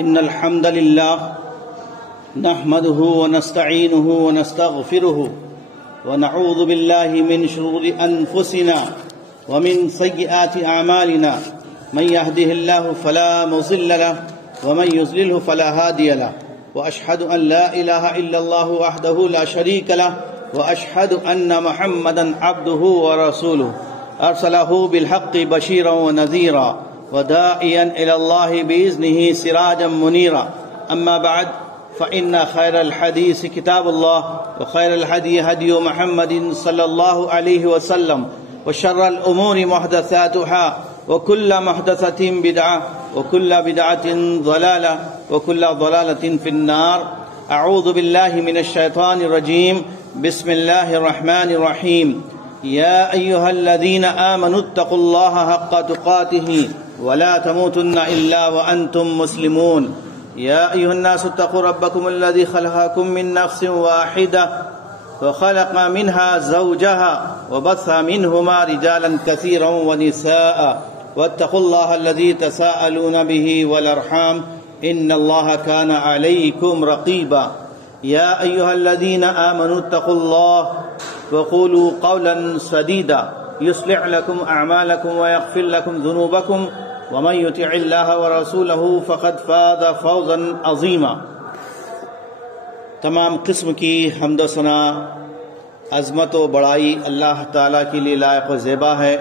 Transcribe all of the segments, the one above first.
إن الحمد لله نحمده ونستعينه ونستغفره ونعوذ بالله من شرور أنفسنا ومن سيئات أعمالنا من يهده الله فلا مضل له ومن يضلله فلا هادي له وأشهد أن لا إله إلا الله وحده لا شريك له وأشهد أن محمدا عبده ورسوله أرسله بالحق بشيرا ونذيرا وداعيا إلى الله بإذنه سراجا منيرا أما بعد فإن خير الحديث كتاب الله وخير الهدي هدي محمد صلى الله عليه وسلم وشر الأمور محدثاتها وكل محدثة بدعة وكل بدعة ضلالة وكل ضلالة في النار. أعوذ بالله من الشيطان الرجيم. بسم الله الرحمن الرحيم. يا أيها الذين آمنوا اتقوا الله حق تقاته ولا تموتن إلا وأنتم مسلمون. يا أيها الناس اتقوا ربكم الذي خلقكم من نفس واحدة وخلق منها زوجها وبث منهما رجالا كثيرا ونساء واتقوا الله الذي تساءلون به والأرحام إن الله كان عليكم رقيبا. يا أيها الذين آمنوا اتقوا الله وقولوا قولا سديدا يصلح لكم أعمالكم ويغفر لكم ذنوبكم ومن يطع الله ورسوله فقد فاز فوزا عظيما. تمام قسم کی حمد و ثنا عظمت و بڑائی اللہ تعالیٰ کے لیے لائق و زیبا ہے.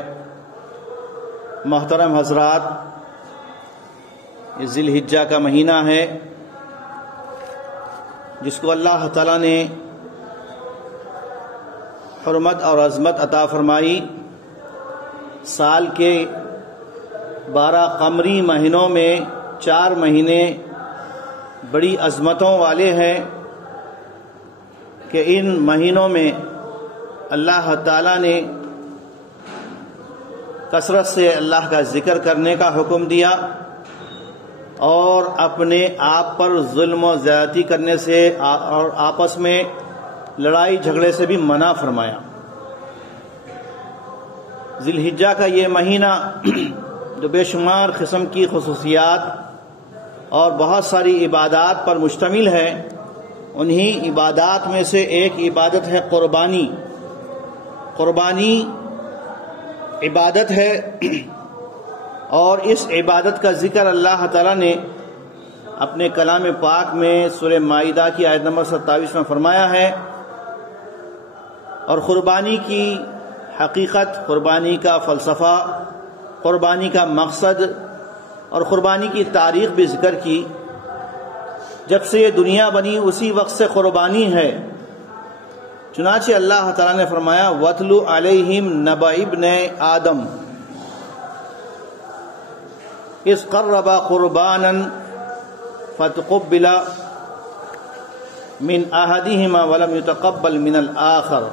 محترم حضرات، یہ ذی الحجہ کا مہینہ ہے جس کو اللہ تعالیٰ نے حرمت اور عظمت عطا فرمائی. سال کے 12 قمری مہینوں میں 4 مہینے بڑی عظمتوں والے ہیں کہ ان مہینوں میں اللہ تعالیٰ نے کثرت سے اللہ کا ذکر کرنے کا حکم دیا اور اپنے آپ پر ظلم و زیادتی کرنے سے اور آپس میں لڑائی جھگڑے سے بھی منع فرمایا. ذی الحجہ کا یہ مہینہ جو بے شمار قسم کی خصوصیات اور بہت ساری عبادات پر مشتمل ہے، انہی عبادات میں سے ایک عبادت ہے قربانی. قربانی عبادت ہے اور اس عبادت کا ذکر اللہ تعالیٰ نے اپنے کلام پاک میں سورہ مائدہ کی آیت نمبر 27 میں فرمایا ہے. اور قربانی کی حقیقت، قربانی کا فلسفہ، قربانی کا مقصد اور قربانی کی تاریخ بھی ذکر کی. جب سے یہ دنیا بنی اسی وقت سے قربانی ہے. چنانچہ اللہ تعالیٰ نے فرمایا وَاتْلُ عَلَيْهِمْ نَبَأَ ابْنَ آدَمَ إِذْ قَرَّبَا قُرْبَانًا فَتُقُبِّلَ مِنْ أَحَدِهِمَا وَلَمْ يُتَقَبَّلْ مِنَ الْآخَرِ.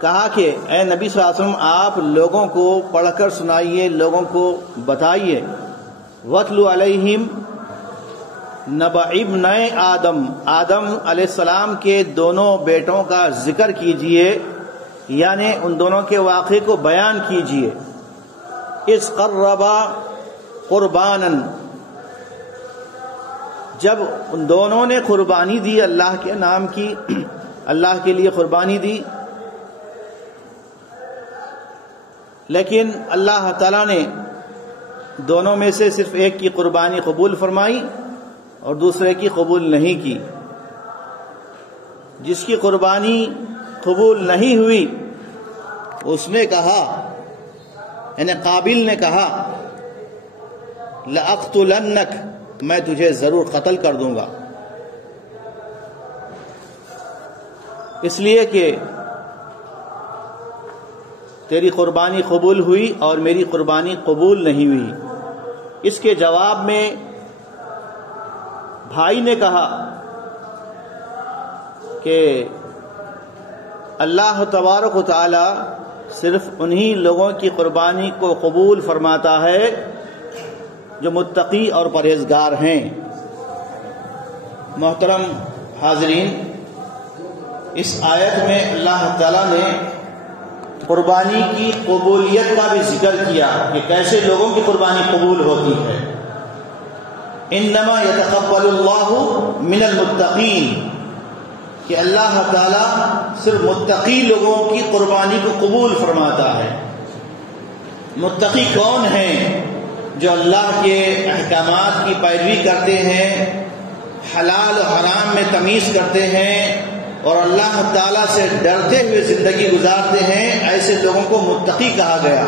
کہا کہ اے نبی صلی اللہ علیہ وسلم، آپ لوگوں کو پڑھ کر سنائیے، لوگوں کو بتائیے. وَاتْلُ عَلَيْهِمْ نَبَأَ ابْنَ آدم، آدم علیہ السلام کے دونوں بیٹوں کا ذکر کیجئے، یعنی ان دونوں کے واقعے کو بیان کیجئے. اِذْ قَرَّبَا قُرْبَانًا، جب ان دونوں نے قربانی دی، اللہ کے نام کی، اللہ کے لیے قربانی دی. لیکن اللہ تعالیٰ نے دونوں میں سے صرف ایک کی قربانی قبول فرمائی اور دوسرے کی قبول نہیں کی. جس کی قربانی قبول نہیں ہوئی اس نے کہا، یعنی قابل نے کہا لَأَقْتُلَنَّكَ، میں تجھے ضرور قتل کر دوں گا. اس لیے کہ تیری قربانی قبول ہوئی اور میری قربانی قبول نہیں ہوئی. اس کے جواب میں بھائی نے کہا کہ اللہ تبارک و تعالی صرف انہی لوگوں کی قربانی کو قبول فرماتا ہے جو متقی اور پرہیزگار ہیں. محترم حاضرین، اس آیت میں اللہ تعالیٰ نے قربانی کی قبولیت کا بھی ذکر کیا کہ کیسے لوگوں کی قربانی قبول ہوتی ہے. انما یتقبل اللہ من المتقین، کہ اللہ تعالیٰ صرف متقی لوگوں کی قربانی کو قبول فرماتا ہے۔ متقی کون ہیں؟ جو اللہ کے احکامات کی پیروی کرتے ہیں، حلال و حرام میں تمیز کرتے ہیں اور اللہ تعالیٰ سے ڈرتے ہوئے زندگی گزارتے ہیں، ایسے لوگوں کو متقی کہا گیا۔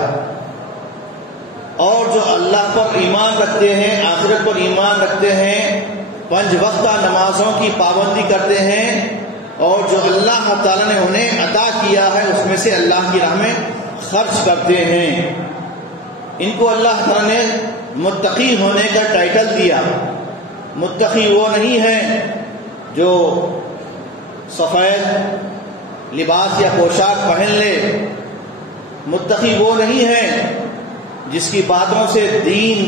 اور جو اللہ پر ایمان رکھتے ہیں، آخرت پر ایمان رکھتے ہیں، 5 وقتہ نمازوں کی پابندی کرتے ہیں، اور جو اللہ تعالیٰ نے انہیں عطا کیا ہے اس میں سے اللہ کی راہ میں خرچ کرتے ہیں، ان کو اللہ تعالیٰ نے متقی ہونے کا ٹائٹل دیا۔ متقی وہ نہیں ہیں جو سفید لباس یا پوشاک پہن لے، متقی وہ نہیں ہے جس کی باتوں سے دین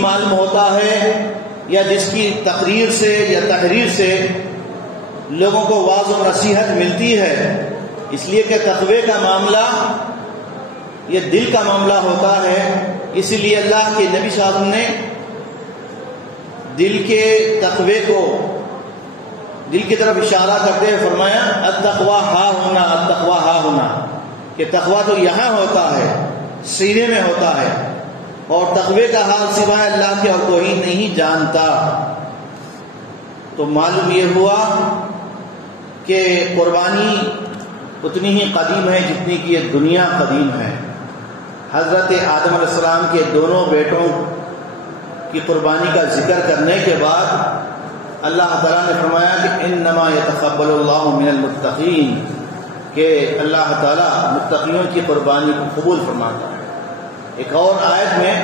معلوم ہوتا ہے، یا جس کی تقریر سے یا تحریر سے لوگوں کو واعظ و نصیحت ملتی ہے، اس لیے کہ تقوی کا معاملہ یہ دل کا معاملہ ہوتا ہے۔ اسی لیے اللہ کے نبی صلی اللہ علیہ وسلم نے دل کے تقوی کو، دل کی طرف اشارہ کرتے ہوئے فرمایا التقوی ہا ہونا، التقوی ہا ہونا، کہ تقوی تو یہاں ہوتا ہے، سینے میں ہوتا ہے، اور تقوی کا حال سوائے اللہ کے اور کوئی نہیں جانتا۔ تو معلوم یہ ہوا کہ قربانی اتنی ہی قدیم ہے جتنی کہ یہ دنیا قدیم ہے۔ حضرت آدم علیہ السلام کے دونوں بیٹوں کی قربانی کا ذکر کرنے کے بعد اللہ تعالیٰ نے فرمایا کہ انما یتقبل اللہ من المتقین، کہ اللہ تعالیٰ متقیوں کی قربانی کو قبول فرماتا ہے۔ ایک اور آیت میں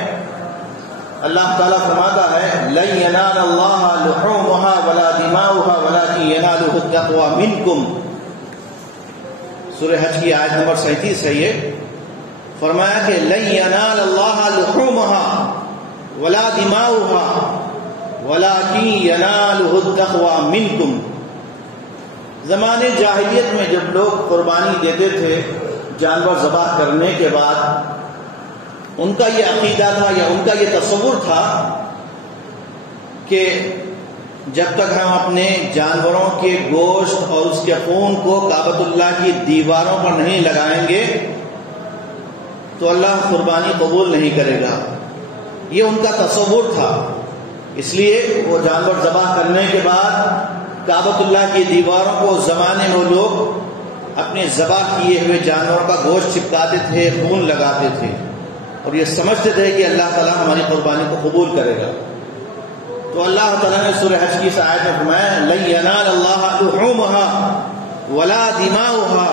اللہ تعالیٰ فرماتا ہے لن ینال اللہ لحومها ولا دماؤها ولکن ینالہ التقوی منکم، سورہ حج کی آیت نمبر 37 ہے۔ یہ فرمایا کہ لن ینال اللہ لحومها ولا دماؤها ولکن ینالہ التقوی منکم۔ زمانے جاہلیت میں جب لوگ قربانی دیتے تھے جانور ذبح کرنے کے بعد، ان کا یہ عقیدہ تھا یا ان کا یہ تصور تھا کہ جب تک ہم اپنے جانوروں کے گوشت اور اس کے خون کو کعبۃ اللہ کی دیواروں پر نہیں لگائیں گے تو اللہ قربانی قبول نہیں کرے گا، یہ ان کا تصور تھا۔ اس لیے وہ جانور ذبح کرنے کے بعد کعبۃ اللہ کی دیواروں کو زمانے میں لوگ اپنے ذبح کیے ہوئے جانوروں کا گوشت چپکاتے تھے، خون لگاتے تھے، اور یہ سمجھتے تھے کہ اللہ تعالیٰ ہماری قربانی کو قبول کرے گا۔ تو اللہ تعالیٰ نے سورہ حج کی آیت میں فرمایا لن ینال اللہ لحومها ولا دماؤها،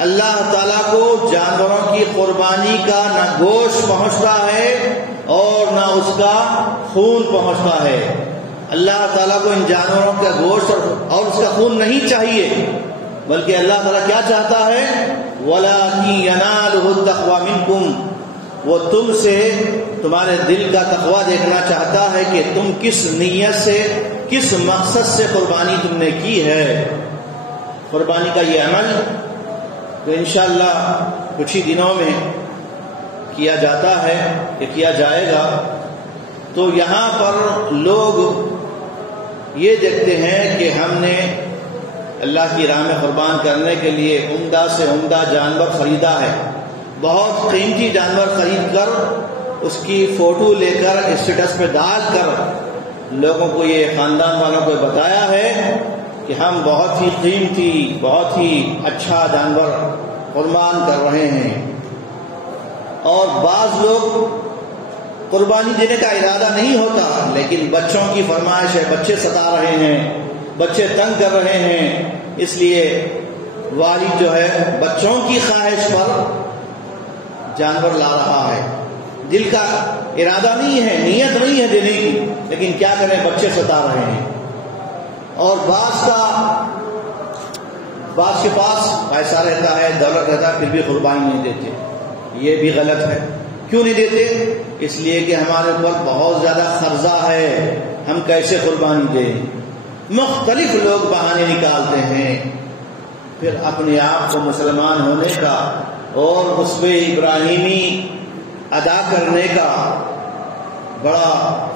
اللہ تعالیٰ کو جانوروں کی قربانی کا نہ گوشت پہنچتا ہے اور نہ اس کا خون پہنچتا ہے۔ اللہ تعالیٰ کو ان جانوروں کا گوشت اور اس کا خون نہیں چاہیے، بلکہ اللہ تعالیٰ کیا چاہتا ہے وَلَٰكِن يَنَالُهُ التَّقْوَىٰ مِنكُمْ، وہ تم سے تمہارے دل کا تقویٰ دیکھنا چاہتا ہے کہ تم کس نیت سے، کس مقصد سے قربانی تم نے کی ہے۔ قربانی کا یہ عمل تو انشاءاللہ کچھ ہی دنوں میں کیا جاتا ہے کہ کیا جائے گا۔ تو یہاں پر لوگ یہ دیکھتے ہیں کہ ہم نے اللہ کی راہ میں قربان کرنے کے لیے عمدہ سے عمدہ جانور خریدا ہے، بہت قیمتی جانور خرید کر اس کی فوٹو لے کر اسٹیٹس پہ ڈال کر لوگوں کو، یہ خاندان والوں کو بتایا ہے کہ ہم بہت ہی قیمتی، بہت ہی اچھا جانور قربان کر رہے ہیں۔ اور بعض لوگ قربانی دینے کا ارادہ نہیں ہوتا، لیکن بچوں کی فرمائش ہے، بچے ستا رہے ہیں، بچے تنگ کر رہے ہیں، اس لیے والد جو ہے بچوں کی خواہش پر جانور لا رہا ہے۔ دل کا ارادہ نہیں ہے، نیت نہیں ہے دینے کی، لیکن کیا کریں بچے ستا رہے ہیں۔ اور بعض کے پاس پیسہ رہتا ہے، دولت رہتا ہے، پھر بھی قربانی نہیں دیتے، یہ بھی غلط ہے۔ کیوں نہیں دیتے؟ اس لیے کہ ہمارے اوپر بہت زیادہ قرضہ ہے، ہم کیسے قربانی دیں؟ مختلف لوگ بہانے نکالتے ہیں، پھر اپنے آپ کو مسلمان ہونے کا اور اس پہ ابراہیمی ادا کرنے کا بڑا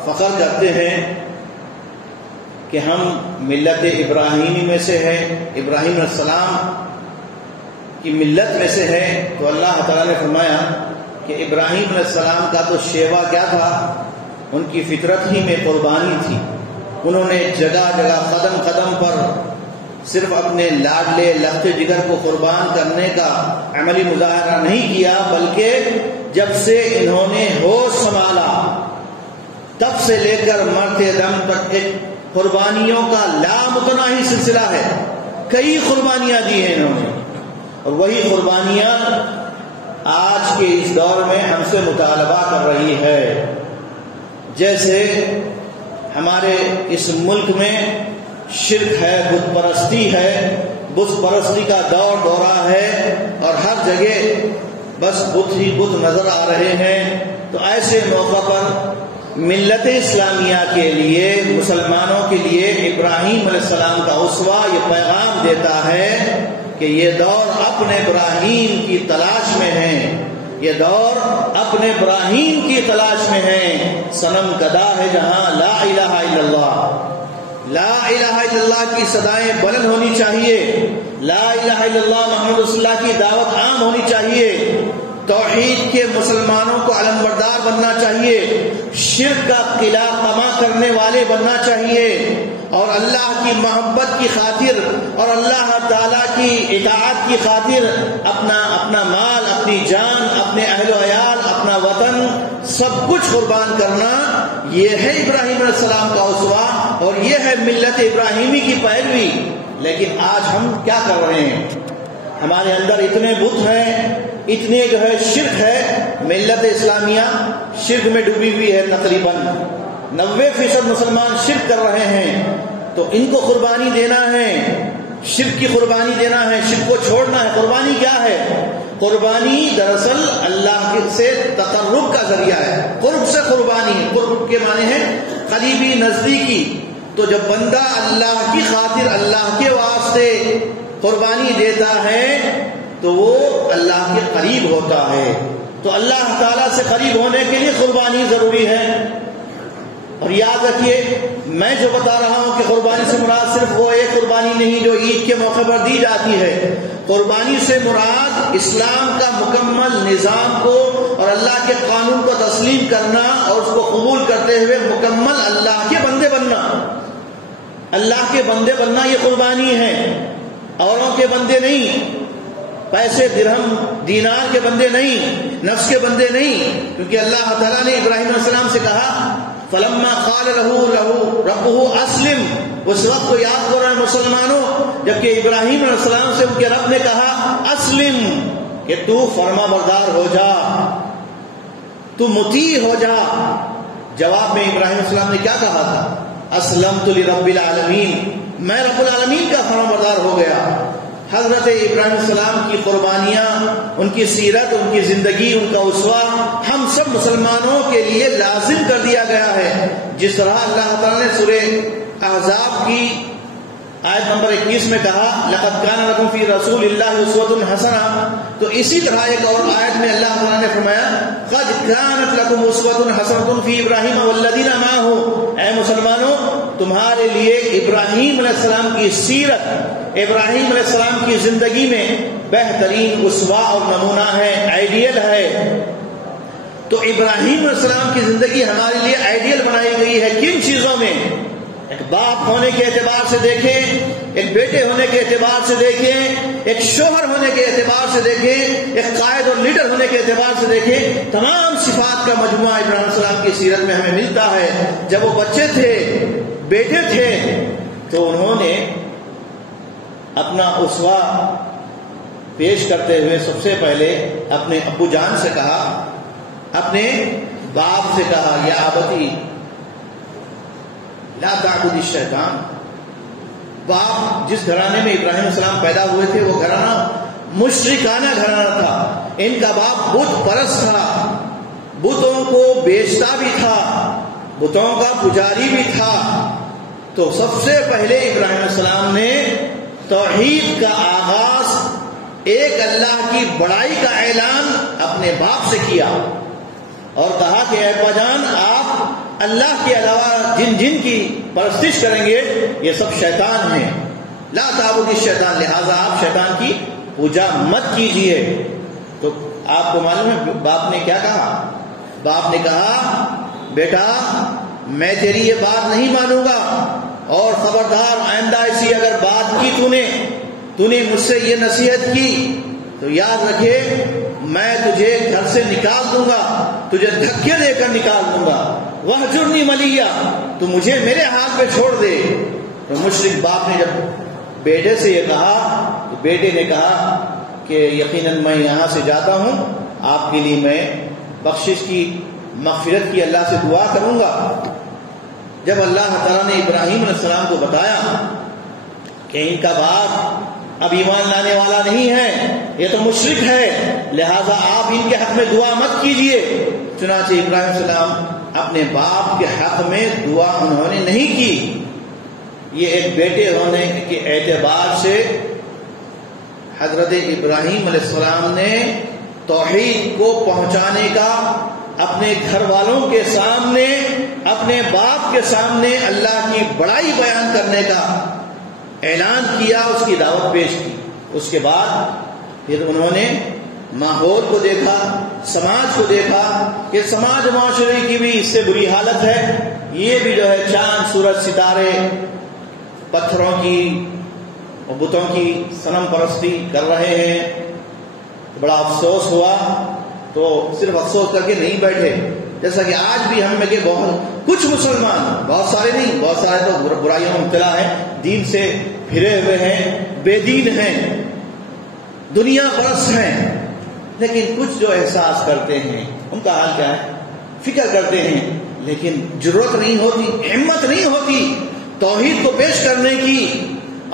فخر کرتے ہیں کہ ہم ملت ابراہیمی میں سے ہیں، ابراہیم علیہ السلام کی ملت میں سے ہے، تو اللہ تعالیٰ نے فرمایا کہ ابراہیم علیہ السلام کا تو شیوا کیا تھا، ان کی فطرت ہی میں قربانی تھی۔ انہوں نے جگہ جگہ قدم قدم پر صرف اپنے لاڈلے لخت جگر کو قربان کرنے کا عملی مظاہرہ نہیں کیا، بلکہ جب سے انہوں نے ہوش سنبھالا تب سے لے کر مرتے دم تک ایک قربانیوں کا لامتناہی سلسلہ ہے، کئی قربانیاں دی ہیں انہوں نے، اور وہی قربانیاں آج کے اس دور میں ہم سے مطالبہ کر رہی ہے۔ جیسے ہمارے اس ملک میں شرک ہے، بت پرستی ہے، بت پرستی کا دور دورہ ہے، اور ہر جگہ بس بت ہی بت نظر آ رہے ہیں، تو ایسے موقع پر ملت اسلامیہ کے لیے، مسلمانوں کے لیے ابراہیم علیہ السلام کا اسوہ یہ پیغام دیتا ہے کہ یہ دور اپنے ابراہیم کی تلاش میں ہے، یہ دور اپنے ابراہیم کی تلاش میں ہے۔ صنم کدا ہے جہاں لا الہ الا اللہ، لا الہ الا اللہ کی صدائیں بلند ہونی چاہیے، لا الہ الا اللہ محمد رسول اللہ کی دعوت عام ہونی چاہیے، توحید کے مسلمانوں کو علمبردار بننا چاہیے، شرک کا قلعہ کما کرنے والے بننا چاہیے، اور اللہ کی محبت کی خاطر اور اللہ تعالیٰ کی اطاعت کی خاطر اپنا مال، اپنی جان، اپنے اہل و عیال، اپنا وطن سب کچھ قربان کرنا، یہ ہے ابراہیم علیہ السلام کا اسوہ، اور یہ ہے ملت ابراہیمی کی پیروی۔ لیکن آج ہم کیا کر رہے ہیں؟ ہمارے اندر اتنے بت ہیں، اتنے جو ہے شرک ہے، ملت اسلامیہ شرک میں ڈوبی ہوئی ہے، تقریباً 90% مسلمان شرک کر رہے ہیں، تو ان کو قربانی دینا ہے، شرک کی قربانی دینا ہے، شرک کو چھوڑنا ہے۔ قربانی کیا ہے؟ قربانی دراصل اللہ سے تقرب کا ذریعہ ہے، قرب سے قربانی، قرب کے معنی ہے قریبی، نزدیکی۔ تو جب بندہ اللہ کی خاطر، اللہ کے واسطے قربانی دیتا ہے تو وہ اللہ کے قریب ہوتا ہے۔ تو اللہ تعالیٰ سے قریب ہونے کے لیے قربانی ضروری ہے۔ اور یاد رکھیے، میں جو بتا رہا ہوں کہ قربانی سے مراد صرف وہ ایک قربانی نہیں جو عید کے موقع پر دی جاتی ہے، قربانی سے مراد اسلام کا مکمل نظام کو اور اللہ کے قانون کو تسلیم کرنا اور اس کو قبول کرتے ہوئے مکمل اللہ کے بندے بننا۔ اللہ کے بندے بننا یہ قربانی ہے، اوروں کے بندے نہیں، پیسے درہم دینار کے بندے نہیں، نفس کے بندے نہیں، کیونکہ اللہ تعالیٰ نے ابراہیم علیہ السلام سے کہا فلما قال له ربه اسلم، اس وقت کو یاد کرو رہے مسلمانوں جبکہ ابراہیم علیہ السلام سے ان کے رب نے کہا اسلم، کہ تو فرما بردار ہو جا، تو مطیع ہو جا۔ جواب میں ابراہیم علیہ السلام نے کیا کہا تھا؟ اسلمت لرب العالمین، میں رب العالمین کا فرما بردار ہو گیا۔ حضرت ابراہیم علیہ السلام کی قربانیاں، ان کی سیرت، ان کی زندگی، ان کا اسوہ ہم سب مسلمانوں کے لیے لازم کر دیا گیا ہے۔ جس طرح اللہ تعالیٰ نے سورہ احزاب کی آیت نمبر 21 میں کہا لقد کان لکم فی رسول اللہ اسوۃ حسنہ، تو اسی طرح ایک اور آیت میں اللہ تعالیٰ نے فرمایا قد کانت لکم اسوۃ حسنۃ فی ابراہیم والذین معہ، اے مسلمانوں تمہارے لیے ابراہیم علیہ السلام کی سیرت، ابراہیم علیہ السلام کی زندگی میں بہترین اسوہ اور نمونہ ہے، آئیڈیل ہے۔ تو ابراہیم علیہ السلام کی زندگی ہمارے لیے آئیڈیل بنائی گئی ہے۔ کن چیزوں میں؟ ایک باپ ہونے کے اعتبار سے دیکھیں، ایک بیٹے ہونے کے اعتبار سے دیکھیں، ایک شوہر ہونے کے اعتبار سے دیکھیں، ایک قائد اور لیڈر ہونے کے اعتبار سے دیکھیں، تمام صفات کا مجموعہ ابراہیم علیہ السلام کی سیرت میں ہمیں ملتا ہے۔ جب وہ بچے تھے، بیٹے تھے، تو انہوں نے اپنا اسوہ پیش کرتے ہوئے سب سے پہلے اپنے ابو جان سے کہا، اپنے باپ سے کہا یا ابتی لا تعبد الشیطان۔ باپ جس گھرانے میں ابراہیم علیہ السلام پیدا ہوئے تھے وہ گھرانہ مشرکانہ گھرانہ تھا، ان کا باپ بت پرست تھا، بتوں کو بیچتا بھی تھا، بتوں کا پجاری بھی تھا۔ تو سب سے پہلے ابراہیم علیہ السلام نے توحید کا آغاز، ایک اللہ کی بڑائی کا اعلان اپنے باپ سے کیا اور کہا کہ اے ابا جان آپ اللہ کے علاوہ جن کی پرستش کریں گے یہ سب شیطان ہیں. لا تعبدوا الشیطان، لہذا آپ شیطان کی پوجا مت کیجیے. تو آپ کو معلوم ہے باپ نے کیا کہا؟ باپ نے کہا بیٹا میں تیری یہ بات نہیں مانوں گا، اور خبردار آئندہ ایسی اگر بات کی تو نے مجھ سے یہ نصیحت کی تو یاد رکھے میں تجھے گھر سے نکال دوں گا، تجھے دھکے دے کر نکال دوں گا. وَاهْجُرْنِي مَلِيًّا، تو مجھے میرے ہاتھ پہ چھوڑ دے. تو مشرک باپ نے جب بیٹے سے یہ کہا تو بیٹے نے کہا کہ یقیناً میں یہاں سے جاتا ہوں، آپ کے لیے میں بخشش کی مغفرت کی اللہ سے دعا کروں گا. جب اللہ تعالیٰ نے ابراہیم علیہ السلام کو بتایا کہ ان کا باپ اب ایمان لانے والا نہیں ہے، یہ تو مشرک ہے، لہذا آپ ان کے حق میں دعا مت کیجیے. چنانچہ ابراہیم علیہ السلام اپنے باپ کے حق میں دعا انہوں نے نہیں کی. یہ ایک بیٹے ہونے کے اعتبار سے حضرت ابراہیم علیہ السلام نے توحید کو پہنچانے کا اپنے گھر والوں کے سامنے، اپنے باپ کے سامنے اللہ کی بڑائی بیان کرنے کا اعلان کیا، اس کی دعوت پیش کی. اس کے بعد پھر انہوں نے ماحول کو دیکھا، سماج کو دیکھا کہ سماج معاشرے کی بھی اس سے بری حالت ہے. یہ بھی جو ہے چاند سورج ستارے پتھروں کی اور بتوں کی صنم پرستی کر رہے ہیں. بڑا افسوس ہوا تو صرف افسوس کر کے نہیں بیٹھے، جیسا کہ آج بھی ہم میں کہ بہت کچھ مسلمان، بہت سارے نہیں، بہت سارے تو برائیوں میں مبتلا ہیں، دین سے پھرے ہوئے ہیں، بے دین ہیں، دنیا پرست ہیں، لیکن کچھ جو احساس کرتے ہیں ان کا حال کیا ہے؟ فکر کرتے ہیں، لیکن ضرورت نہیں ہوتی، ہمت نہیں ہوتی توحید کو پیش کرنے کی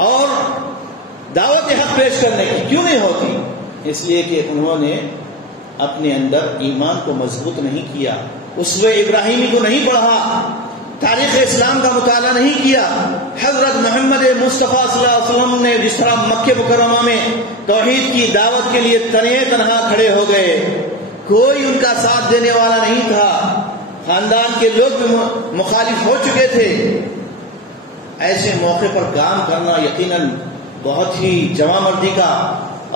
اور دعوت حق پیش کرنے کی. کیوں نہیں ہوتی؟ اس لیے کہ انہوں نے اپنے اندر ایمان کو مضبوط نہیں کیا، اسوہ ابراہیمی کو نہیں پڑھا، تاریخ اسلام کا مطالعہ نہیں کیا. حضرت محمد مصطفیٰ صلی اللہ علیہ وسلم نے جس طرح مکہ مکرمہ میں توحید کی دعوت کے لیے تنہا کھڑے ہو گئے، کوئی ان کا ساتھ دینے والا نہیں تھا، خاندان کے لوگ بھی مخالف ہو چکے تھے. ایسے موقع پر کام کرنا یقیناً بہت ہی جوان مردی کا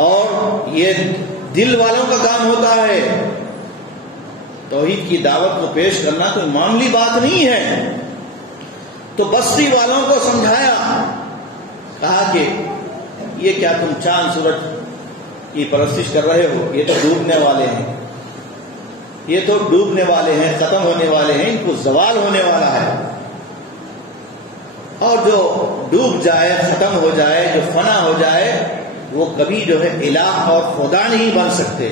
اور یہ دل والوں کا کام ہوتا ہے. توحید کی دعوت کو پیش کرنا کوئی معمولی بات نہیں ہے. تو بستی والوں کو سمجھایا، کہا کہ یہ کیا تم چاند سورج کی پرستش کر رہے ہو؟ یہ تو ڈوبنے والے ہیں، یہ تو ڈوبنے والے ہیں، ختم ہونے والے ہیں، ان کو زوال ہونے والا ہے. اور جو ڈوب جائے، ختم ہو جائے، جو فنا ہو جائے، وہ کبھی جو ہے الہ اور خدا نہیں بن سکتے.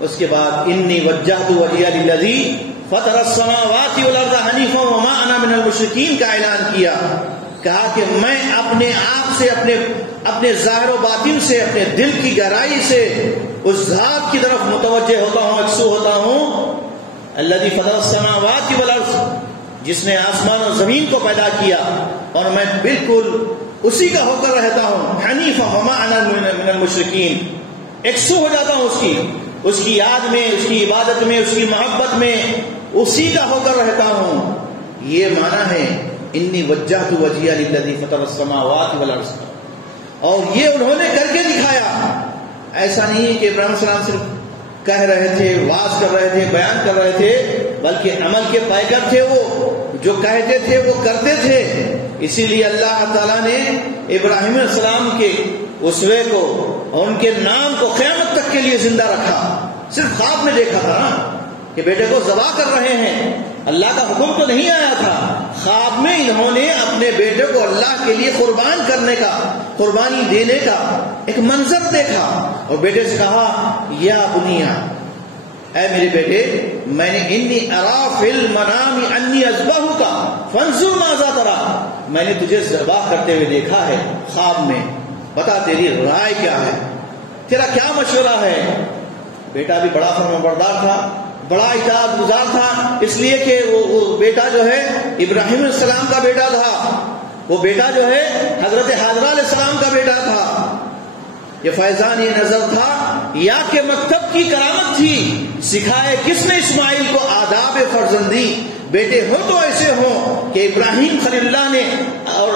اس کے بعد انی وجہت وجہی للذی فطر السماوات والارض حنیفا وما انا من المشرکین کا اعلان کیا. کہا کہ میں اپنے آپ سے، اپنے ظاہر و باطن سے، اپنے دل کی گہرائی سے اس ذات کی طرف متوجہ ہوتا ہوں، یکسو ہوتا ہوں. الذی فطر السماوات والارض، جس نے آسمان اور زمین کو پیدا کیا، اور میں بالکل اسی کا ہو کر رہتا ہوں. حنیفا وما انا من المشرکین، یکسو ہو جاتا ہوں اس کی یاد میں، اس کی عبادت میں، اس کی محبت میں، اسی کا ہو کر رہتا ہوں. یہ معنی ہے انی وجہت وجہی للذی فطر السماوات والارض. اور یہ انہوں نے کر کے دکھایا. ایسا نہیں ہے کہ ابراہیم علیہ السلام صرف کہہ رہے تھے، واعظ کر رہے تھے، بیان کر رہے تھے، بلکہ عمل کے پیکر تھے. وہ جو کہتے تھے وہ کرتے تھے. اسی لیے اللہ تعالیٰ نے ابراہیم علیہ السلام کے اسوے کو اور ان کے نام کو قیامت تک کے لیے زندہ رکھا. صرف خواب میں دیکھا تھا نا کہ بیٹے کو ذبح کر رہے ہیں، اللہ کا حکم تو نہیں آیا تھا. خواب میں انہوں نے اپنے بیٹے کو اللہ کے لیے قربان کرنے کا، قربانی دینے کا ایک منظر دیکھا اور بیٹے سے کہا یا بنیا، اے میرے بیٹے، میں نے انی ارا فی المنام انی اذبحک فانظر ماذا تری، میں نے تجھے ذبح کرتے ہوئے دیکھا ہے خواب میں، بتا تیری رائے کیا ہے، تیرا کیا مشورہ ہے. بیٹا بھی بڑا فرمانبردار تھا، بڑا اطاعت گزار تھا، اس لیے کہ وہ بیٹا جو ہے ابراہیم علیہ السلام کا بیٹا تھا، وہ بیٹا جو ہے حضرت حاجرہ علیہ السلام کا بیٹا تھا. یہ فیضان یہ نظر تھا یا کہ مکتب کی کرامت تھی. سکھائے کس نے اسماعیل کو آداب فرزندی، بیٹے ہوں تو ایسے ہوں کہ ابراہیم خلیل اللہ نے اور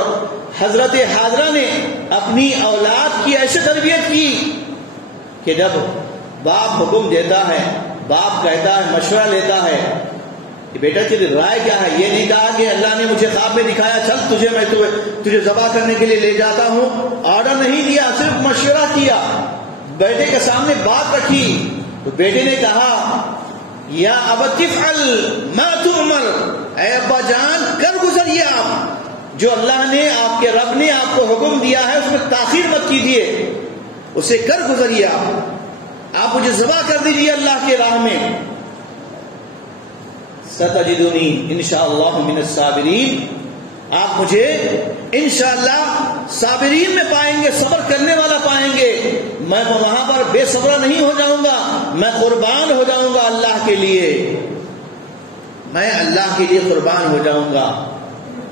حضرت حاجرہ نے اپنی اولاد کی ایسے تربیت کی کہ جب باپ حکم دیتا ہے، باپ کہتا ہے، مشورہ لیتا ہے کہ بیٹا تیری رائے کیا ہے، یہ نہیں کہا کہ اللہ نے مجھے خواب میں دکھایا چل میں تجھے ذبح کرنے کے لیے لے جاتا ہوں، آرڈر نہیں دیا، صرف مشورہ کیا، بیٹے کے سامنے بات رکھی تو بیٹے نے کہا یا ابت افعل ما تؤمر، اے ابا جان کر گزریے، آپ جو اللہ نے آپ کے رب نے آپ کو حکم دیا ہے اس میں تاخیر مت کیجیے، اسے کر گزریے، آپ مجھے ذبح کر دیجیے اللہ کے راہ میں، ستجدنی انشاءاللہ من الصابرین، آپ مجھے انشاءاللہ صابرین میں پائیں گے، صبر کرنے والا پائیں گے، میں وہاں پر بے صبرہ نہیں ہو جاؤں گا، میں قربان ہو جاؤں گا اللہ کے لیے، میں اللہ کے لیے قربان ہو جاؤں گا۔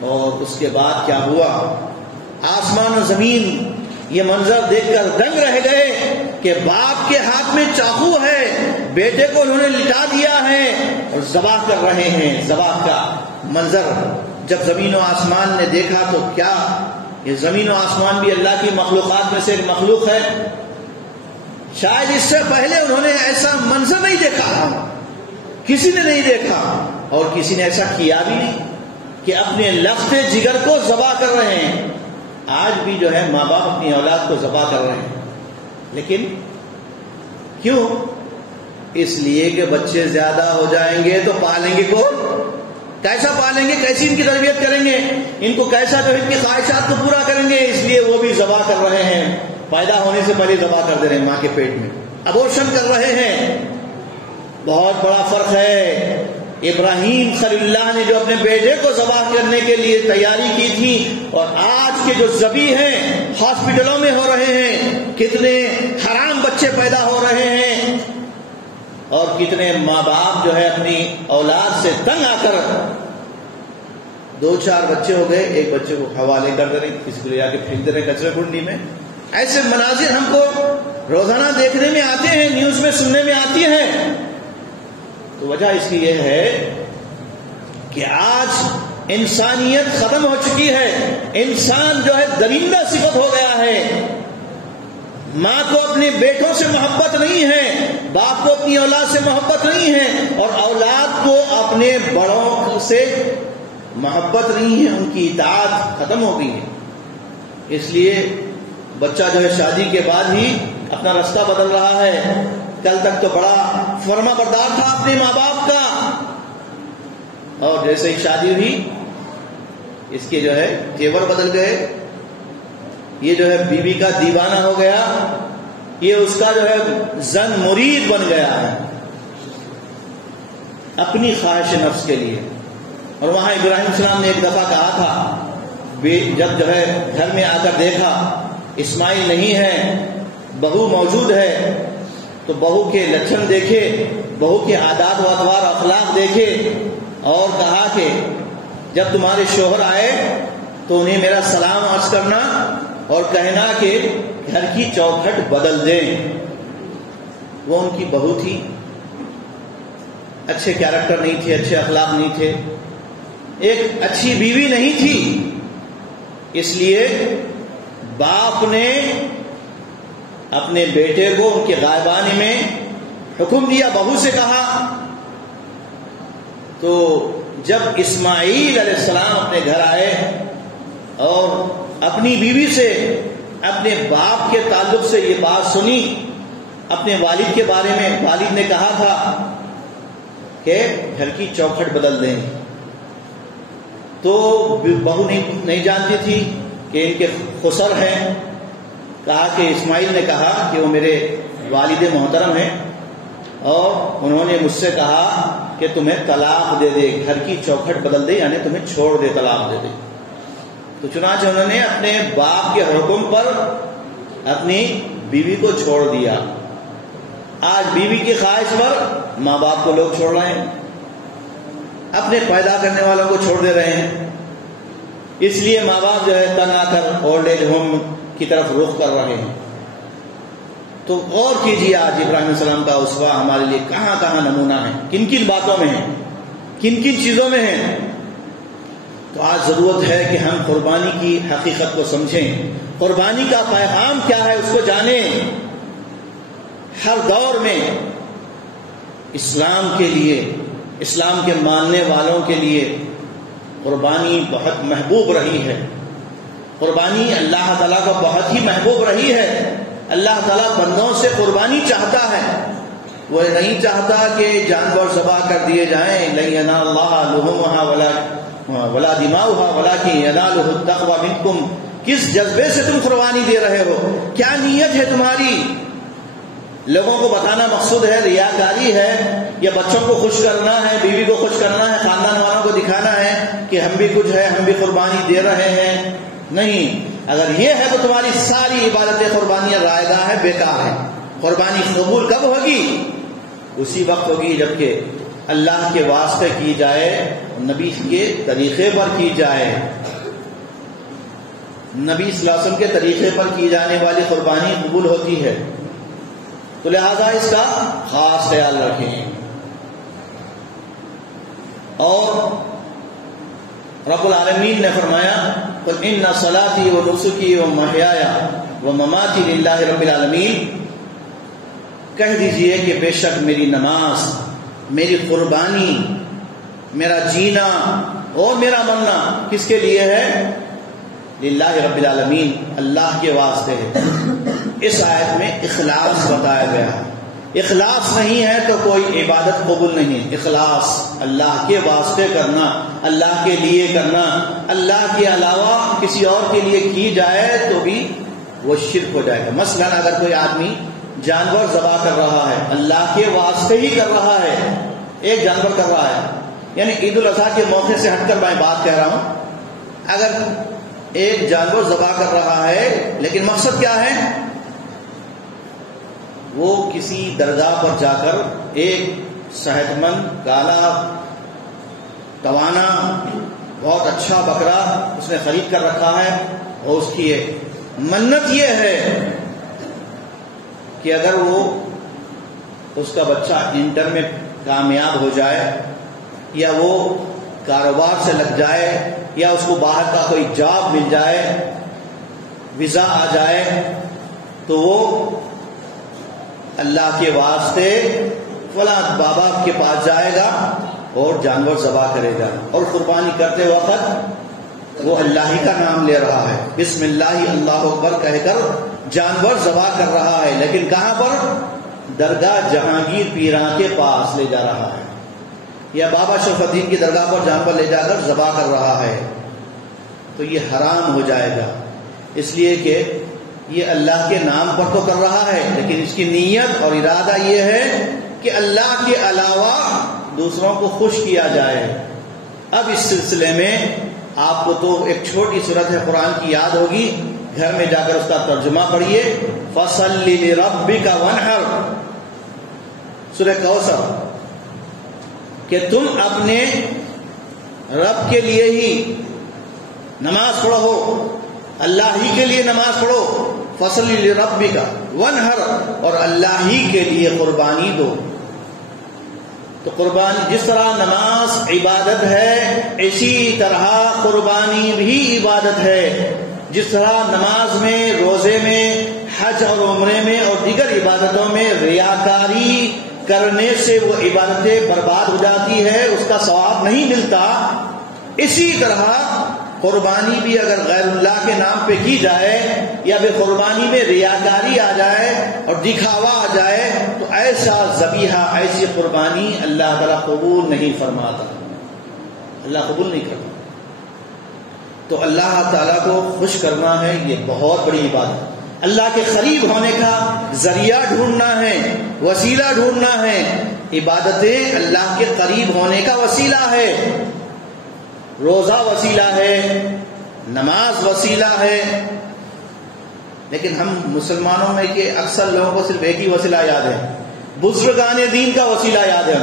اور اس کے بعد کیا ہوا، آسمان و زمین یہ منظر دیکھ کر دنگ رہ گئے کہ باپ کے ہاتھ میں چاقو ہے، بیٹے کو انہوں نے لٹا دیا ہے اور ذبح کر رہے ہیں۔ ذبح کا منظر جب زمین و آسمان نے دیکھا تو کیا یہ زمین و آسمان بھی اللہ کی مخلوقات میں سے ایک مخلوق ہے؟ شاید اس سے پہلے انہوں نے ایسا منظر نہیں دیکھا، کسی نے نہیں دیکھا، اور کسی نے ایسا کیا بھی نہیں کہ اپنے لخت جگر کو ذبح کر رہے ہیں۔ آج بھی جو ہے ماں باپ اپنی اولاد کو ذبح کر رہے ہیں، لیکن کیوں؟ اس لیے کہ بچے زیادہ ہو جائیں گے تو پالیں گے کون؟ کیسا پالیں گے، کیسی ان کی تربیت کریں گے، ان کو کیسا جو ان کی خواہشات کو پورا کریں گے، اس لیے وہ بھی ذبح کر رہے ہیں، پیدا ہونے سے پہلے ذبح کر دے رہے ہیں ماں کے پیٹ میں، ابورشن کر رہے ہیں۔ بہت بڑا فرق ہے۔ ابراہیم خلیل اللہ نے جو اپنے بیٹے کو ذبح کرنے کے لیے تیاری کی تھی، اور آج کے جو ذبح ہیں ہاسپٹلوں میں ہو رہے ہیں، کتنے حرام بچے پیدا ہو رہے ہیں، اور کتنے ماں باپ جو ہے اپنی اولاد سے تنگ آ کر 2-4 بچے ہو گئے، ایک بچے کو حوالے کر دے رہے، کسی کو لے جا کے پھینک دے رہے کچرے کنڈی میں۔ ایسے مناظر ہم کو روزانہ دیکھنے میں آتے ہیں، نیوز میں سننے میں آتی ہیں۔ تو وجہ اس کی یہ ہے کہ آج انسانیت ختم ہو چکی ہے، انسان جو ہے درندہ صفت ہو گیا ہے۔ ماں کو اپنے بیٹوں سے محبت نہیں ہے، باپ کو اپنی اولاد سے محبت نہیں ہے، اور اولاد کو اپنے بڑوں سے محبت نہیں ہے، ان کی اطاعت ختم ہو گئی ہے۔ اس لیے بچہ جو ہے شادی کے بعد ہی اپنا رستہ بدل رہا ہے۔ کل تک تو بڑا فرما بردار تھا اپنے ماں باپ کا، اور جیسے ہی شادی ہوئی اس کے جو ہے تیور بدل گئے، یہ جو ہے بیوی کا دیوانہ ہو گیا، یہ اس کا جو ہے زن مرید بن گیا ہے اپنی خواہش نفس کے لیے۔ اور وہاں ابراہیم السلام نے ایک دفعہ کہا تھا، جب جو ہے گھر میں آ کر دیکھا اسماعیل نہیں ہے، بہو موجود ہے، تو بہو کے لچھن دیکھے، بہو کے عادات و اطوار اخلاق دیکھے، اور کہا کہ جب تمہارے شوہر آئے تو انہیں میرا سلام عرض کرنا اور کہنا کہ گھر کی چوکھٹ بدل دیں۔ وہ ان کی بہو تھی، اچھے کیریکٹر نہیں تھے، اچھے اخلاق نہیں تھے، ایک اچھی بیوی نہیں تھی، اس لیے باپ نے اپنے بیٹے کو ان کے غائبانی میں حکم دیا، بہو سے کہا۔ تو جب اسماعیل علیہ السلام اپنے گھر آئے اور اپنی بیوی سے اپنے باپ کے تعلق سے یہ بات سنی، اپنے والد کے بارے میں، والد نے کہا تھا کہ گھر کی چوکھٹ بدل دیں، تو بہو نہیں جانتی تھی کہ ان کے خسر ہیں۔ کہا کہ اسماعیل نے کہا کہ وہ میرے والد محترم ہیں، اور انہوں نے مجھ سے کہا کہ تمہیں طلاق دے دے، گھر کی چوکھٹ بدل دے، یعنی تمہیں چھوڑ دے، طلاق دے دے۔ تو چنانچہ انہوں نے اپنے باپ کے حکم پر اپنی بیوی کو چھوڑ دیا۔ آج بیوی کی خواہش پر ماں باپ کو لوگ چھوڑ رہے ہیں، اپنے پیدا کرنے والوں کو چھوڑ دے رہے ہیں، اس لیے ماں باپ جو ہے تنگ آ کر اولڈ ایج ہوم کی طرف رخ کر رہے ہیں۔ تو غور کیجیے، آج ابراہیم السلام کا اسوہ ہمارے لیے کہاں کہاں نمونہ ہے، کن کن باتوں میں ہے۔ کن کن چیزوں میں ہیں. تو آج ضرورت ہے کہ ہم قربانی کی حقیقت کو سمجھیں، قربانی کا پیغام کیا ہے اس کو جانیں. ہر دور میں اسلام کے لیے، اسلام کے ماننے والوں کے لیے قربانی بہت محبوب رہی ہے. قربانی اللہ تعالیٰ کو بہت ہی محبوب رہی ہے. اللہ تعالیٰ بندوں سے قربانی چاہتا ہے. وہ نہیں چاہتا کہ جانور ذبح کر دیے جائیں. لن ینال اللہ لحومها ولا دماؤها ولکن ینالہ التقوی منکم. کس جذبے سے تم قربانی دے رہے ہو؟ کیا نیت ہے تمہاری؟ لوگوں کو بتانا مقصود ہے، ریاکاری ہے، یا بچوں کو خوش کرنا ہے، بیوی کو خوش کرنا ہے، خاندان والوں کو دکھانا ہے کہ ہم بھی کچھ ہے، ہم بھی قربانی دے رہے ہیں؟ نہیں. اگر یہ ہے تو تمہاری ساری عبادتیں، قربانیاں رائے گاہ ہے، بیکار ہے. قربانی قبول کب ہوگی؟ اسی وقت ہوگی جبکہ اللہ کے واسطے کی جائے، نبی کے طریقے پر کی جائے. نبی صلی اللہ علیہ وسلم کے طریقے پر کی جانے والی قربانی قبول ہوتی ہے. تو لہذا اس کا خاص خیال رکھیں. اور رب العالمین نے فرمایا قل ان صلاتی و نسکی و محیای و مماتی للہ رب العالمین. کہہ دیجئے کہ بے شک میری نماز، میری قربانی، میرا جینا اور میرا مرنا کس کے لیے ہے؟ للہ رب العالمین، اللہ کے واسطے ہے. اس آیت میں اخلاص بتایا گیا ہے. اخلاص نہیں ہے تو کوئی عبادت قبول نہیں. اخلاص اللہ کے واسطے کرنا، اللہ کے لیے کرنا، اللہ کے علاوہ کسی اور کے لیے کی جائے تو بھی وہ شرک ہو جائے گا. مثلا اگر کوئی آدمی جانور ذبح کر رہا ہے، اللہ کے واسطے ہی کر رہا ہے، ایک جانور کر رہا ہے، یعنی عید الاضحیٰ کے موقع سے ہٹ کر میں بات کہہ رہا ہوں. اگر ایک جانور ذبح کر رہا ہے لیکن مقصد کیا ہے؟ وہ کسی درگاہ پر جا کر ایک صحت مند، کالا، توانا، بہت اچھا بکرا اس نے خرید کر رکھا ہے، اور اس کی منت یہ ہے کہ اگر وہ اس کا بچہ انٹر میں کامیاب ہو جائے، یا وہ کاروبار سے لگ جائے، یا اس کو باہر کا کوئی جاب مل جائے، ویزا آ جائے، تو وہ اللہ کے واسطے فلاں بابا کے پاس جائے گا اور جانور ذبح کرے گا. اور قربانی کرتے وقت وہ اللہ ہی کا نام لے رہا ہے، بسم اللہ اللہ اکبر کہہ کر جانور ذبح کر رہا ہے. لیکن کہاں پر؟ درگاہ جہانگیر پیراں کے پاس لے جا رہا ہے، یا بابا شرف الدین کی درگاہ پر جانور لے جا کر ذبح کر رہا ہے. تو یہ حرام ہو جائے گا، اس لیے کہ یہ اللہ کے نام پر تو کر رہا ہے، لیکن اس کی نیت اور ارادہ یہ ہے کہ اللہ کے علاوہ دوسروں کو خوش کیا جائے. اب اس سلسلے میں آپ کو تو ایک چھوٹی سورت ہے قرآن کی یاد ہوگی، گھر میں جا کر اس کا ترجمہ پڑھیے. فَصَلِّ لِرَبِّكَ وَانْحَرْ، سورہ کوثر، کہ تم اپنے رب کے لیے ہی نماز پڑھو، اللہ ہی کے لیے نماز پڑھو. فَصَلِّ لِرَبِّكَ وَانْحَرْ، اور اللہ ہی کے لیے قربانی دو. تو قربانی جس طرح نماز عبادت ہے، اسی طرح قربانی بھی عبادت ہے. جس طرح نماز میں، روزے میں، حج اور عمرے میں اور دیگر عبادتوں میں ریاکاری کرنے سے وہ عبادتیں برباد ہو جاتی ہے، اس کا ثواب نہیں ملتا، اسی طرح قربانی بھی اگر غیر اللہ کے نام پہ کی جائے، یا پھر قربانی میں ریاکاری آ جائے اور دکھاوا آ جائے، تو ایسا ذبیحہ، ایسی قربانی اللہ تعالیٰ قبول نہیں فرماتا، اللہ قبول نہیں کرتا. تو اللہ تعالیٰ کو خوش کرنا ہے، یہ بہت بڑی عبادت. اللہ کے قریب ہونے کا ذریعہ ڈھونڈنا ہے، وسیلہ ڈھونڈنا ہے. عبادتیں اللہ کے قریب ہونے کا وسیلہ ہے. روزہ وسیلہ ہے، نماز وسیلہ ہے. لیکن ہم مسلمانوں میں کہ اکثر لوگوں کو صرف ایک ہی وسیلہ یاد ہے، بزرگان دین کا وسیلہ یاد ہے.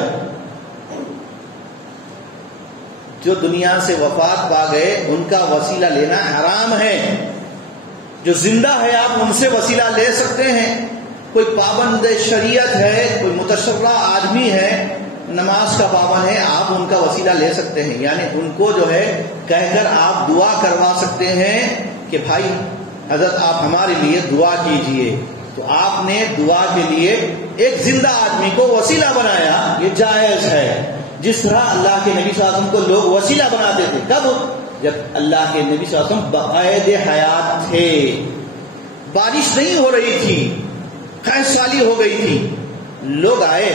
جو دنیا سے وفات پا گئے ان کا وسیلہ لینا حرام ہے. جو زندہ ہے آپ ان سے وسیلہ لے سکتے ہیں. کوئی پابند شریعت ہے، کوئی متشرع آدمی ہے، نماز کا پابند ہے آپ ان کا وسیلہ لے سکتے ہیں، یعنی ان کو جو ہے کہہ کر آپ دعا کروا سکتے ہیں کہ بھائی حضرت آپ ہمارے لیے دعا کیجئے. تو آپ نے دعا کے لیے ایک زندہ آدمی کو وسیلہ بنایا، یہ جائز ہے. جس طرح اللہ کے نبی صلی اللہ علیہ وسلم کو لوگ وسیلہ بناتے تھے، کب؟ جب اللہ کے نبی صلی اللہ علیہ وسلم بقید حیات تھے، بارش نہیں ہو رہی تھی، قحط سالی ہو گئی تھی. لوگ آئے،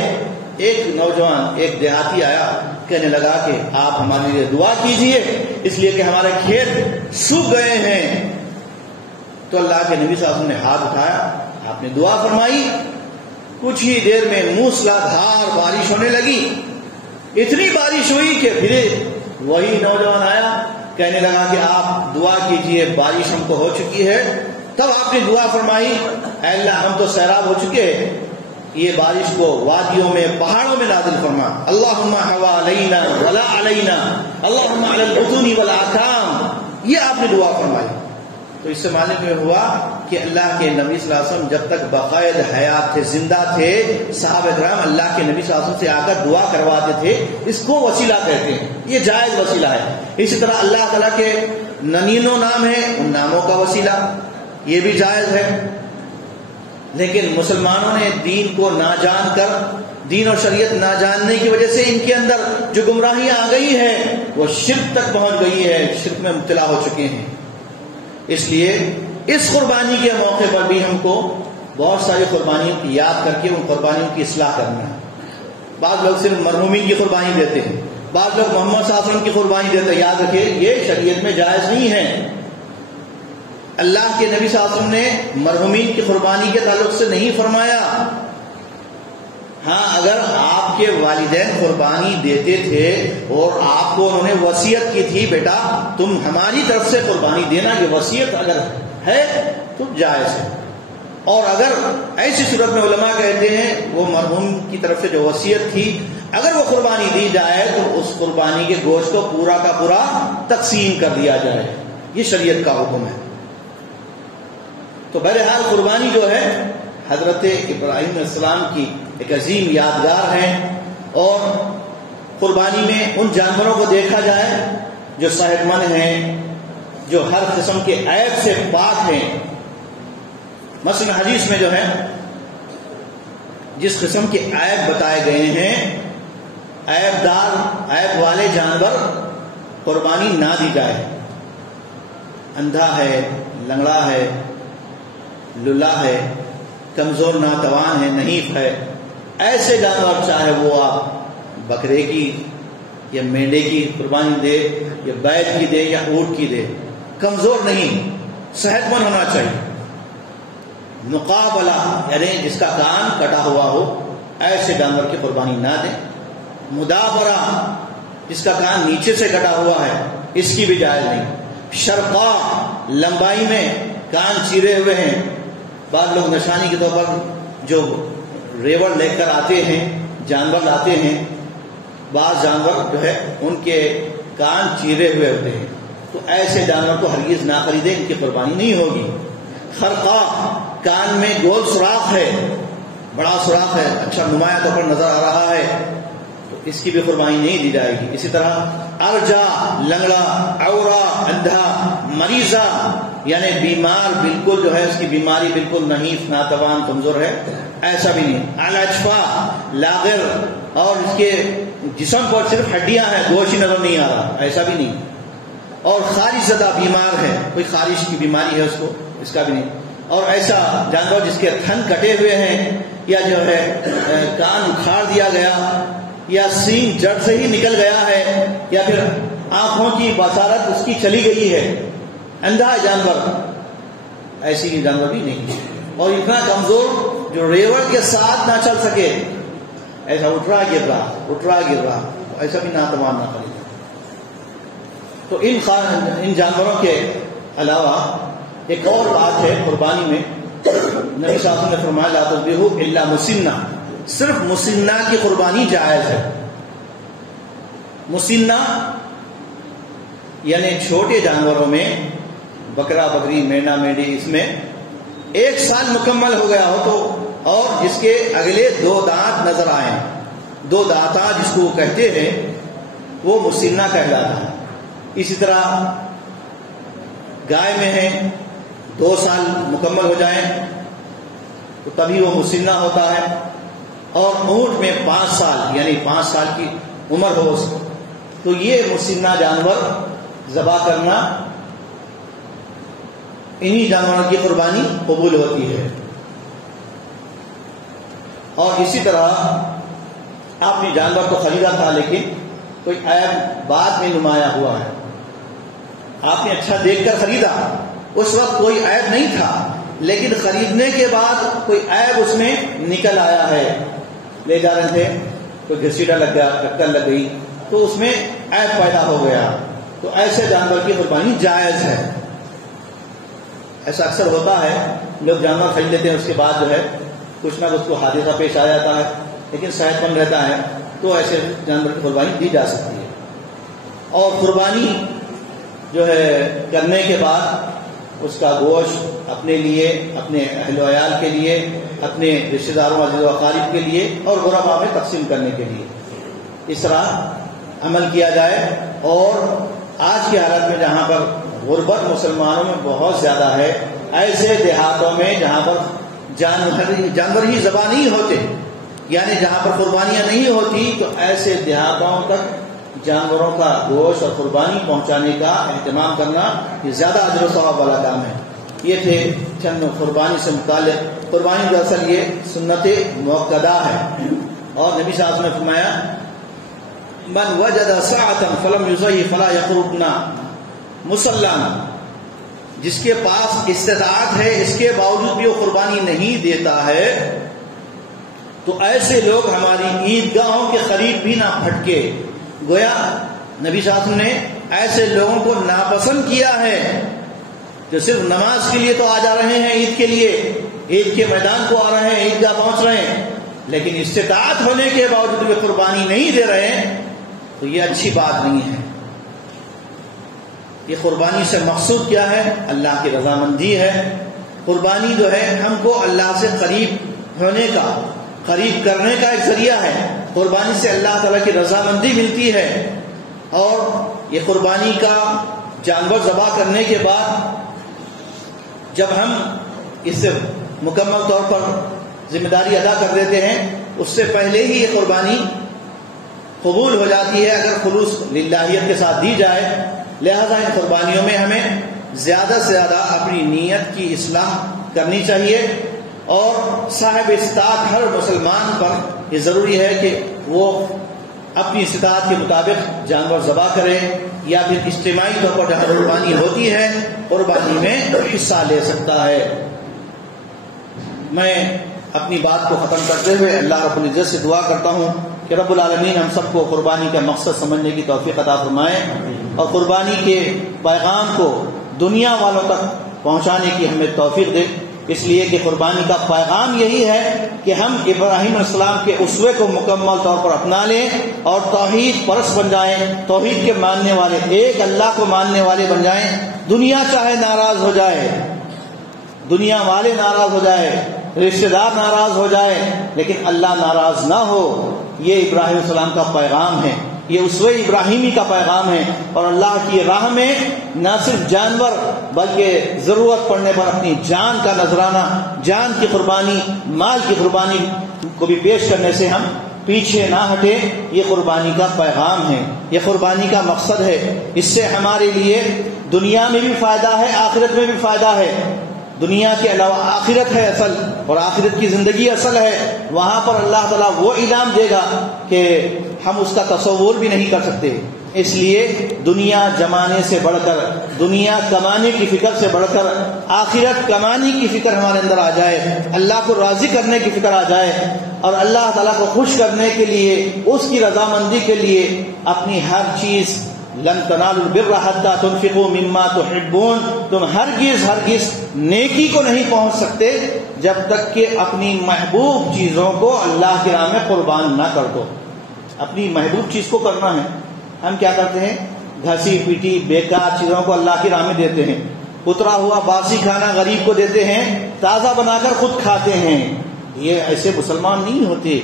ایک نوجوان ایک دیہاتی آیا، کہنے لگا کہ آپ ہمارے لیے دعا کیجئے اس لیے کہ ہمارے کھیت سوکھ گئے ہیں. تو اللہ کے نبی صلی اللہ علیہ وسلم نے ہاتھ اٹھایا، آپ نے دعا فرمائی، کچھ ہی دیر میں موسلا دھار بارش ہونے لگی. اتنی بارش ہوئی کہ پھر وہی نوجوان آیا، کہنے لگا کہ آپ دعا کیجئے، بارش ہم کو ہو چکی ہے. تب آپ نے دعا فرمائی، اے اللہ ہم تو سیراب ہو چکے ہیں، یہ بارش کو وادیوں میں پہاڑوں میں نازل فرما. اللہم حوالینا ولا علینا، اللہم علی البطون والآکام. یہ آپ نے دعا فرمائی. تو اس سے معلوم یہ ہوا کہ اللہ کے نبی صلی اللہ علیہ وسلم جب تک بقید حیات تھے، زندہ تھے، صحابہ کرام اللہ کے نبی صلی اللہ علیہ وسلم سے آ کر دعا کرواتے تھے. اس کو وسیلہ کہتے ہیں، یہ جائز وسیلہ ہے. اسی طرح اللہ تعالیٰ کے ننینوں نام ہیں، ان ناموں کا وسیلہ یہ بھی جائز ہے. لیکن مسلمانوں نے دین کو نہ جان کر، دین اور شریعت نہ جاننے کی وجہ سے ان کے اندر جو گمراہیاں آ گئی ہیں وہ شرک تک پہنچ گئی ہے، شرک میں مبتلا ہو چکے ہیں. اس لیے اس قربانی کے موقع پر بھی ہم کو بہت ساری قربانیوں کی یاد کر کے ان قربانیوں کی اصلاح کرنا ہے. بعض لوگ صرف مرحومین کی قربانی دیتے ہیں، بعض لوگ محمد صلی اللہ علیہ وسلم کی قربانی دیتے ہیں. یاد رکھیے یہ شریعت میں جائز نہیں ہے. اللہ کے نبی صلی اللہ علیہ وسلم نے مرحومین کی قربانی کے تعلق سے نہیں فرمایا. ہاں اگر آپ کے والدین قربانی دیتے تھے اور آپ کو انہوں نے وصیت کی تھی بیٹا تم ہماری طرف سے قربانی دینا، یہ وصیت اگر ہے تو جائز ہے. اور اگر ایسی صورت میں علماء کہتے ہیں وہ مرحوم کی طرف سے جو وصیت تھی اگر وہ قربانی دی جائے تو اس قربانی کے گوشت کو پورا کا پورا تقسیم کر دیا جائے. یہ شریعت کا حکم ہے. تو بہرحال قربانی جو ہے حضرت ابراہیم علیہ السلام کی ایک عظیم یادگار ہے. اور قربانی میں ان جانوروں کو دیکھا جائے جو صحت مند ہیں، جو ہر قسم کے عیب سے پاک ہیں. مثلا حدیث میں جو ہے جس قسم کے عیب بتائے گئے ہیں، عیب دار عیب والے جانور قربانی نہ دی جائے. اندھا ہے، لنگڑا ہے، للا ہے، کمزور ناتوان ہے، نحیف ہے، ایسے جانور چاہے وہ آپ بکرے کی یا مینڈے کی قربانی دے یا بیل کی دے یا اونٹ کی دے، کمزور نہیں، صحت مند ہونا چاہیے. نقابلہ یعنی جس کا کان کٹا ہوا ہو، ایسے جانور کی قربانی نہ دیں. مدابرہ جس کا کان نیچے سے کٹا ہوا ہے، اس کی بھی جائز نہیں. شرقا لمبائی میں کان چیرے ہوئے ہیں. بعض لوگ نشانی کے طور پر جو ریوڑ لے کر آتے ہیں، جانور لاتے ہیں، بعض جانور جو ہے ان کے کان چیرے ہوئے ہوتے ہیں، تو ایسے جانور کو ہرگز نہ خریدیں، ان کی قربانی نہیں ہوگی. خرقہ کان میں گول سوراخ ہے، بڑا سوراخ ہے، اچھا نمایاں طور پر نظر آ رہا ہے، تو اس کی بھی قربانی نہیں دی جائے گی. اسی طرح ارجا لنگڑا، عورا اندھا، مریضہ یعنی بیمار بالکل جو ہے اس کی بیماری بالکل نحیف ناتوان کمزور ہے، ایسا بھی نہیں. الاجفا لاغر اور اس کے جسم پر صرف ہڈیاں ہیں، گوشت نظر نہیں آ رہا، ایسا بھی نہیں. اور خارش زدہ بیمار ہے، کوئی خارش کی بیماری ہے اس کو، اس کا بھی نہیں. اور ایسا جانور جس کے تھن کٹے ہوئے ہیں یا جو ہے کان اکھاڑ دیا گیا یا سینگ جڑ سے ہی نکل گیا ہے یا پھر آنکھوں کی بصارت اس کی چلی گئی ہے، اندھا جانور، ایسی جانور بھی نہیں. اور اتنا کمزور جو ریوڑ کے ساتھ نہ چل سکے، ایسا اٹھ رہا گر رہا، ایسا بھی ناتوان نہ خریدے. تو ان جانوروں کے علاوہ ایک اور بات ہے قربانی میں، نبی صلی اللہ علیہ وسلم نے فرمایا لا تذبحوا الا مسنہ، صرف مسنہ کی قربانی جائز ہے. مسنہ یعنی چھوٹے جانوروں میں بکرا بکری مینڈا مینڈی، اس میں 1 سال مکمل ہو گیا ہو تو، اور جس کے اگلے 2 دانت نظر آئیں، دو داتا جس کو وہ کہتے ہیں وہ مسنہ کہلاتا ہے. اسی طرح گائے میں ہے 2 سال مکمل ہو جائیں تو تبھی وہ مسنہ ہوتا ہے, اور اونٹ میں 5 سال یعنی 5 سال کی عمر ہو تو یہ مسنہ جانور ذبح کرنا, انہی جانوروں کی قربانی قبول ہوتی ہے. اور اسی طرح آپ نے جانور تو خریدا تھا لیکن کوئی عیب بعد میں نمایاں ہوا ہے. آپ نے اچھا دیکھ کر خریدا, اس وقت کوئی عیب نہیں تھا, لیکن خریدنے کے بعد کوئی عیب اس میں نکل آیا ہے. لے جا رہے تھے, کوئی گھسیٹا لگ گیا, ٹکر لگ گئی تو اس میں عیب پیدا ہو گیا, تو ایسے جانور کی قربانی جائز ہے. ایسا اکثر ہوتا ہے, لوگ جانور خرید لیتے ہیں, اس کے بعد جو ہے کچھ نہ کچھ کو حادثہ پیش آ جاتا ہے, لیکن صحت مند رہتا ہے تو ایسے جانور کی قربانی دی جا سکتی ہے. اور قربانی جو ہے کرنے کے بعد اس کا گوشت اپنے لیے, اپنے اہل و عیال کے لیے, اپنے رشتہ داروں عزیز و اقارب کے لیے اور غرباء میں تقسیم کرنے کے لیے اس طرح عمل کیا جائے. اور آج کی حالت میں جہاں پر غربت مسلمانوں میں بہت زیادہ ہے, ایسے دیہاتوں میں جہاں پر جانور ہی ذبح نہیں ہوتے, یعنی جہاں پر قربانیاں نہیں ہوتی, تو ایسے دیہاتوں تک جانوروں کا گوشت اور قربانی پہنچانے کا اہتمام کرنا یہ زیادہ اجر و ثواب والا کام ہے. یہ تھے چند قربانی سے متعلق. قربانی دراصل یہ سنت موقدہ ہے, اور نبی صلی اللہ علیہ وسلم نے فرمایا من وجد ساعة فلم یضحی فلا یقربن مصلانا, جس کے پاس استطاعت ہے اس کے باوجود بھی وہ قربانی نہیں دیتا ہے تو ایسے لوگ ہماری عیدگاہوں کے قریب بھی نہ پھٹکے. گویا نبی صلی اللہ علیہ وسلم نے ایسے لوگوں کو ناپسند کیا ہے جو صرف نماز کے لیے تو آ جا رہے ہیں, عید کے لیے عید کے میدان کو آ رہے ہیں, عیدگاہ پہنچ رہے ہیں, لیکن استطاعت ہونے کے باوجود بھی قربانی نہیں دے رہے ہیں, تو یہ اچھی بات نہیں ہے. یہ قربانی سے مقصود کیا ہے؟ اللہ کی رضامندی ہے. قربانی جو ہے ہم کو اللہ سے قریب ہونے کا, قریب کرنے کا ایک ذریعہ ہے. قربانی سے اللہ تعالیٰ کی رضامندی ملتی ہے. اور یہ قربانی کا جانور ذبح کرنے کے بعد جب ہم اس سے مکمل طور پر ذمہ داری ادا کر دیتے ہیں, اس سے پہلے ہی یہ قربانی قبول ہو جاتی ہے اگر خلوص للہیت کے ساتھ دی جائے. لہذا ان قربانیوں میں ہمیں زیادہ سے زیادہ اپنی نیت کی اصلاح کرنی چاہیے, اور صاحب استطاعت ہر مسلمان پر یہ ضروری ہے کہ وہ اپنی استطاعت کے مطابق جانور ذبح کرے, یا پھر اجتماعی طور پر جہاں قربانی ہوتی ہے قربانی میں حصہ لے سکتا ہے. میں اپنی بات کو ختم کرتے ہوئے اللہ رب العزت سے دعا کرتا ہوں کہ رب العالمین ہم سب کو قربانی کا مقصد سمجھنے کی توفیق عطا فرمائے, اور قربانی کے پیغام کو دنیا والوں تک پہنچانے کی ہمیں توفیق دے. اس لیے کہ قربانی کا پیغام یہی ہے کہ ہم ابراہیم علیہ السلام کے اسوے کو مکمل طور پر اپنا لیں اور توحید پرست بن جائیں, توحید کے ماننے والے, ایک اللہ کو ماننے والے بن جائیں. دنیا چاہے ناراض ہو جائے, دنیا والے ناراض ہو جائے, رشتہ دار ناراض ہو جائے, لیکن اللہ ناراض نہ ہو. یہ ابراہیم علیہ السلام کا پیغام ہے, یہ اسوہ ابراہیمی کا پیغام ہے. اور اللہ کی راہ میں نہ صرف جانور بلکہ ضرورت پڑنے پر اپنی جان کا نذرانہ, جان کی قربانی, مال کی قربانی کو بھی پیش کرنے سے ہم پیچھے نہ ہٹے. یہ قربانی کا پیغام ہے, یہ قربانی کا مقصد ہے. اس سے ہمارے لیے دنیا میں بھی فائدہ ہے, آخرت میں بھی فائدہ ہے. دنیا کے علاوہ آخرت ہے اصل, اور آخرت کی زندگی اصل ہے. وہاں پر اللہ تعالیٰ وہ انعام دے گا کہ ہم اس کا تصور بھی نہیں کر سکتے. اس لیے دنیا جمانے سے بڑھ کر, دنیا کمانے کی فکر سے بڑھ کر آخرت کمانے کی فکر ہمارے اندر آ جائے, اللہ کو راضی کرنے کی فکر آ جائے, اور اللہ تعالیٰ کو خوش کرنے کے لیے, اس کی رضامندی کے لیے اپنی ہر چیز, لن تنالوا البر حتى تنفقوا مما تحبون, تم ہرگز نیکی کو نہیں پہنچ سکتے جب تک کہ اپنی محبوب چیزوں کو اللہ کی راہ میں قربان نہ کر دو. اپنی محبوب چیز کو کرنا ہے. ہم کیا کرتے ہیں؟ گھسی پیٹی بیکار چیزوں کو اللہ کی راہ میں دیتے ہیں. اترا ہوا باسی کھانا غریب کو دیتے ہیں, تازہ بنا کر خود کھاتے ہیں. یہ ایسے مسلمان نہیں ہوتے.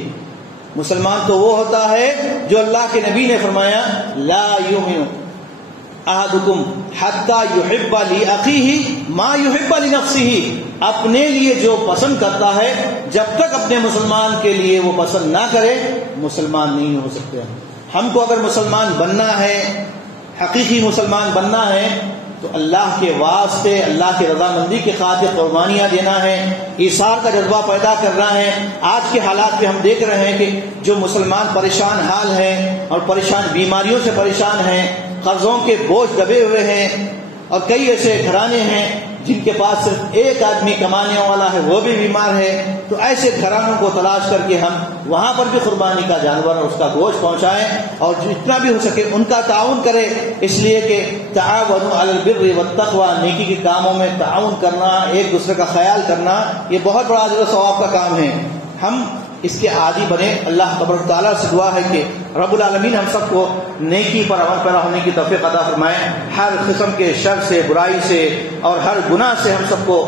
مسلمان تو وہ ہوتا ہے جو اللہ کے نبی نے فرمایا لا یؤمن احدکم حتی یحب لاخیہ ما یحب لنفسہ، اپنے لیے جو پسند کرتا ہے جب تک اپنے مسلمان کے لیے وہ پسند نہ کرے مسلمان نہیں ہو سکتے۔ ہم کو اگر مسلمان بننا ہے، حقیقی مسلمان بننا ہے، تو اللہ کے واسطے، اللہ کی رضامندی کی خاطر قربانیاں دینا ہے، ایثار کا جذبہ پیدا کرنا ہے۔ آج کے حالات میں ہم دیکھ رہے ہیں کہ جو مسلمان پریشان حال ہیں اور پریشان بیماریوں سے پریشان ہیں، قرضوں کے بوجھ دبے ہوئے ہیں، اور کئی ایسے گھرانے ہیں جن کے پاس صرف ایک آدمی کمانے والا ہے، وہ بھی بیمار ہے، تو ایسے گھرانوں کو تلاش کر کے ہم وہاں پر بھی قربانی کا جانور اور اس کا گوشت پہنچائیں، اور جتنا بھی ہو سکے ان کا تعاون کریں، اس لیے کہ تعاونوا علی البر والتقوی، نیکی کے کاموں میں تعاون کرنا، ایک دوسرے کا خیال کرنا، یہ بہت بڑا اجر و ثواب کا کام ہے۔ ہم اس کے عادی بنے۔ اللہ تبارک و تعالیٰ سے دعا ہے کہ رب العالمین ہم سب کو نیکی پر عمل پیرا ہونے کی توفیق عطا فرمائے، ہر قسم کے شر سے، برائی سے اور ہر گناہ سے ہم سب کو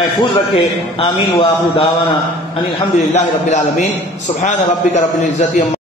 محفوظ رکھے۔ آمین۔ وآخر دعوانا ان الحمد للہ رب العالمین۔ سبحان ربک رب العزت